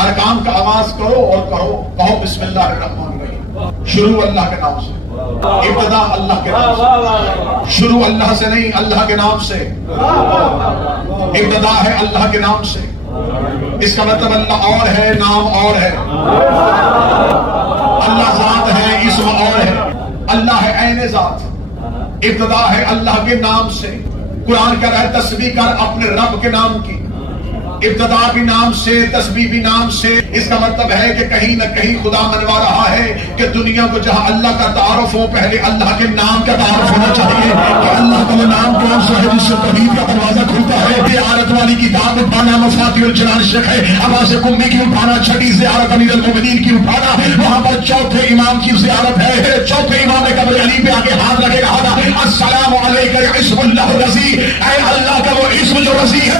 हर काम का आगाज करो और कहो बिस्मिल्लाहिर्रहमानिर्रहीम। शुरू अल्लाह के नाम से, इब्तिदा अल्लाह के नाम से। शुरू अल्लाह से नहीं, अल्लाह के नाम से। इब्तिदा है अल्लाह के नाम से। इसका मतलब अल्लाह और है, नाम और है। अल्लाह जात है, इस्म और है। अल्लाह है ऐने जात। इब्तिदा है अल्लाह के नाम से। कुरान कह रहा है तस्बीह कर अपने रब के नाम की। इब्तिदा भी नाम से, तस्बीह भी नाम से। इसका मतलब है कि कहीं न कहीं खुदा मनवा रहा है कि दुनिया को जहां अल्लाह का तारुफ हो, पहले अल्लाह के नाम का तारुफ होना चाहिए कि अल्लाह का वो नाम कौन सा है जिससे तौहीद का दरवाजा खुलता है। ज़ियारत वाली की दाद उठाना मफातिहुल जिनान शेख है। आवाज़ कुम्मी की उठाना, छठी ज़ियारत अमीरुल मोमिनीन की उठाना। वहां पर चौथे इमाम की ज़ियारत है। चौथे इमाम कब्र अली पे आगे हाथ लगेगा। अस्सलामु अलैका या इस्मुल्लाह रज़ी, ऐ अल्लाह का वो इस्म जो रज़ी है।